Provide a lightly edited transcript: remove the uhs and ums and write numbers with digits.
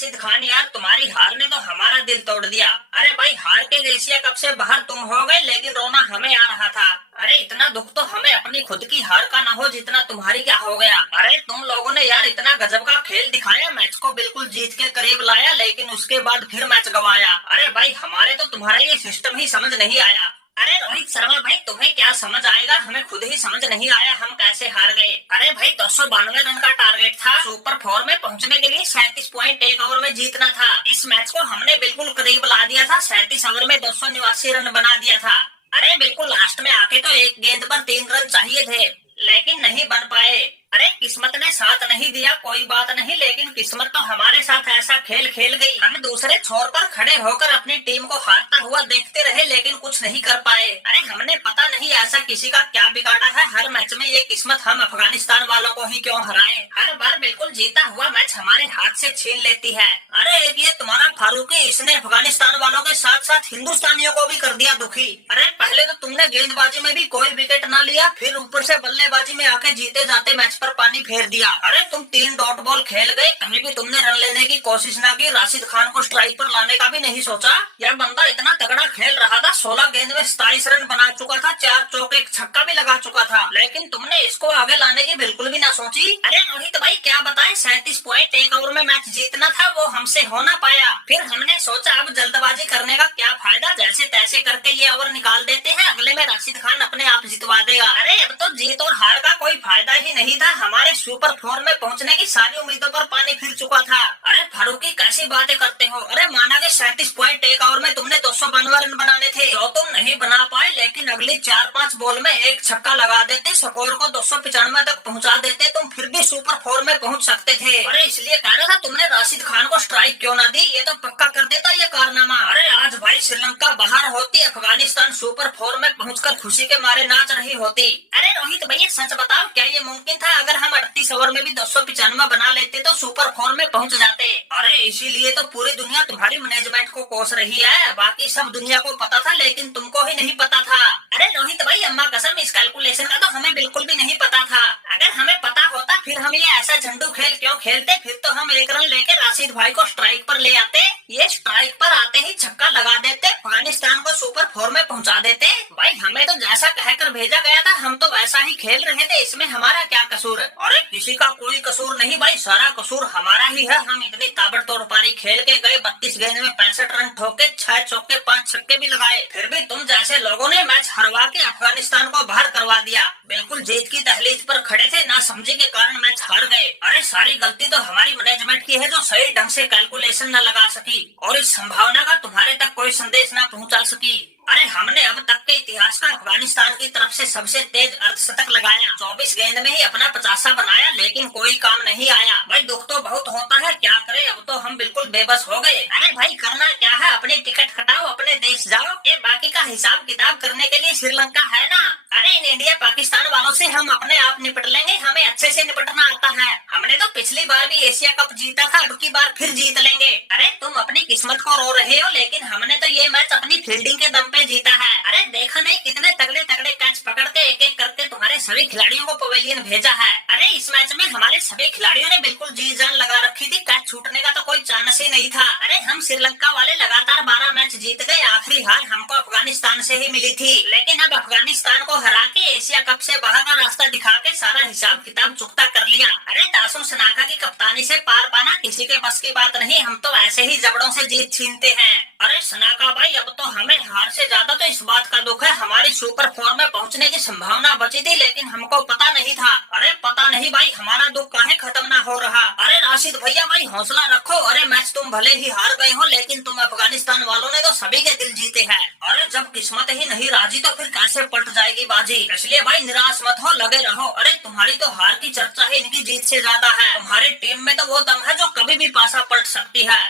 राशिद खान यार, तुम्हारी हार ने तो हमारा दिल तोड़ दिया। अरे भाई, हार के एशिया कप से बाहर तुम हो गए, लेकिन रोना हमें आ रहा था। अरे इतना दुख तो हमें अपनी खुद की हार का ना हो जितना तुम्हारी क्या हो गया। अरे तुम लोगों ने यार इतना गजब का खेल दिखाया, मैच को बिल्कुल जीत के करीब लाया, लेकिन उसके बाद फिर मैच गंवाया। अरे भाई, हमारे तो तुम्हारा ये सिस्टम ही समझ नहीं आया। अरे रोहित शर्मा भाई, तुम्हें क्या समझ आएगा, हमें खुद ही समझ नहीं आया हम कैसे हार गए। अरे भाई, 292 रन का टारगेट था, सुपर फोर में पहुंचने के लिए 37 पॉइंट 1 ओवर में जीतना था। इस मैच को हमने बिल्कुल करीब ला दिया था, 37 ओवर में 289 रन बना दिया था। अरे बिल्कुल लास्ट में आके तो एक गेंद पर 3 रन चाहिए थे, लेकिन नहीं बन पाए। अरे किस्मत ने साथ नहीं दिया, कोई बात नहीं, लेकिन किस्मत तो हमारे साथ ऐसा खेल खेल गई। हम दूसरे छोर पर खड़े होकर अपनी टीम को हारता हुआ देखते रहे, लेकिन कुछ नहीं कर पाए। अरे हमने पता नहीं ऐसा किसी का क्या बिगाड़ा है, हर मैच में ये किस्मत हम अफगानिस्तान वालों को ही क्यों हराए। हर बार बिल्कुल जीता हुआ मैच हमारे हाथ से छीन लेती है। अरे एक ये तुम्हारा फारूकी, इसने अफगानिस्तान वालों के साथ साथ हिंदुस्तानियों को भी कर दिया दुखी। अरे पहले तो तुमने गेंदबाजी में भी कोई विकेट ना लिया, फिर ऊपर से बल्लेबाजी में आके जीते जाते मैच पर पानी फेर दिया। अरे तुम 3 डॉट बॉल खेल गए, कहीं भी तुमने रन लेने की कोशिश ना की, राशिद खान को स्ट्राइक पर लाने का भी नहीं सोचा। यह बंदा इतना तगड़ा खेल रहा था, 16 गेंद में 27 रन बना चुका था, 4 चौके 1 छक्का भी लगा चुका था, लेकिन तुमने इसको आगे लाने की बिल्कुल भी ना सोची। अरे रोहित भाई क्या बताएं, 37 पॉइंट 1 ओवर में मैच जीतना था, वो हमसे हो ना पाया। फिर हमने सोचा अब जल्दबाजी करने का क्या फायदा, जैसे तैसे करके ये ओवर निकाल देते हैं, अगले में राशिद खान अपने आप जितवा देगा। अरे अब तो जीत और हार का कोई फायदा ही नहीं था, हमारे सुपर फोर में पहुंचने की सारी उम्मीदों पर पानी फिर चुका था। अरे फारूकी कैसी बातें करते हो। अरे माना कि 37 पॉइंट 1 ओवर में तुमने 292 रन बनाने थे, जो तुम नहीं बना पाए, लेकिन अगली 4-5 बॉल में 1 छक्का लगा देते, स्कोर को 295 तक पहुंचा देते, तुम फिर भी सुपर फोर में पहुंच सकते थे। अरे इसलिए कह रहा था तुमने राशिद खान को स्ट्राइक क्यों ना दी, ये तो पक्का कर देता ये कारनामा। अरे आज भाई श्रीलंका बाहर होती, अफगानिस्तान सुपर फोर में पहुंचकर खुशी के मारे नाच रही होती। अरे रोहित भैया सच बताओ, क्या ये मुमकिन था अगर हम 38 ओवर में भी 295 बना लेते तो सुपर फोर में पहुंच जाते। अरे इसीलिए तो पूरी दुनिया तुम्हारी मैनेजमेंट को कोस रही है, बाकी सब दुनिया को पता था, लेकिन तुमको ही नहीं पता था। अरे रोहित भाई अम्मा कसम, इस कैलकुलेशन का तो हमें बिल्कुल भी नहीं पता था। अगर हमें पता होता फिर हम ये ऐसा झंडू खेल क्यों खेलते, फिर तो हम 1 रन लेके राशिद भाई को स्ट्राइक पर ले आते, ये स्ट्राइक पर आते ही छक्का लगा देते, अफगानिस्तान को सुपर फोर में पहुंचा देते। भाई हमें तो जैसा कहकर भेजा गया था हम तो वैसा ही खेल रहे थे, इसमें हमारा क्या कसूर है। अरे किसी का कोई कसूर नहीं भाई, सारा कसूर हमारा ही है। हम इतनी ताबड़तोड़ पारी खेल के गए, 32 गेंद में 65 रन ठोके, 6 चौके 5 छक्के भी लगाए, फिर भी तुम जैसे लोगों ने मैच हरवा के अफगानिस्तान को बाहर करवा दिया। बिल्कुल जीत की दहलीज पर खड़े थे, ना समझे के कारण मैच हार गए। अरे सारी गलती तो हमारी मैनेजमेंट की है, जो सही ढंग से कैलकुलेशन न लगा सकी और इस संभावना का तुम्हारे तक कोई संदेश न पहुंचा सकी। अरे हमने अब तक के इतिहास का अफगानिस्तान की तरफ से सबसे तेज अर्धशतक लगाया, 24 गेंद में ही अपना 50 बनाया, लेकिन कोई काम नहीं आया। भाई दुख तो बहुत होता है, क्या करे, अब तो हम बिल्कुल बेबस हो गए। अरे भाई करना क्या है, अपनी टिकट कटाओ, अपने देश जाओ, ये बाकी का हिसाब किताब करने के लिए श्रीलंका है ना। अरे इन इंडिया पाकिस्तान वालों से हम अपने आप निपट लेंगे, हमें अच्छे से निपटना आता है। हमने तो पिछली बार भी एशिया कप जीता था, अब की बार फिर जीत लेंगे। अरे तुम अपनी किस्मत को रो रहे हो, लेकिन हमने तो ये मैच अपनी फील्डिंग के दम पे जीता है। अरे देखा नहीं कितने तगड़े तगड़े कैच पकड़ के एक एक करके तुम्हारे सभी खिलाड़ियों को पवेलियन भेजा है। अरे इस मैच में हमारे सभी खिलाड़ियों ने बिल्कुल जी जान लगा रखी थी, कैच छूटने का तो कोई चांस ही नहीं था। अरे हम श्रीलंका वाले लगातार 12 मैच जीत गए, आखिरी हार हमको अफगानिस्तान से ही मिली थी, लेकिन अब अफगानिस्तान को हरा के एशिया कप से बाहर का रास्ता दिखा के सारा हिसाब किताब चुकता कर लिया। अरे दासुन सनाका की कप्तानी से पार पाना किसी के बस की बात नहीं, हम तो ऐसे ही जबड़ों से जीत छीनते हैं। अरे सनाका भाई अब तो हमें हार से ज्यादा तो इस बात का दुख है, हमारी सुपर फोर में पहुंचने की संभावना बची थी, लेकिन हमको पता नहीं था। अरे पता नहीं भाई, हमारा दुख काहे खत्म ना हो रहा। अरे राशिद भैया भाई हौसला रखो, अरे मैच तुम भले ही हार गए हो, लेकिन तुम अफगानिस्तान वालों ने तो सभी के दिल जीते हैं। अरे जब किस्मत ही नहीं राजी तो फिर कैसे पलट जाएगी बाजी, इसलिए भाई निराश मत हो, लगे रहो। अरे तुम्हारी तो हार की चर्चा ही इनकी जीत से ज्यादा है, तुम्हारी टीम में तो वो दम है जो कभी भी पासा पलट सकती है।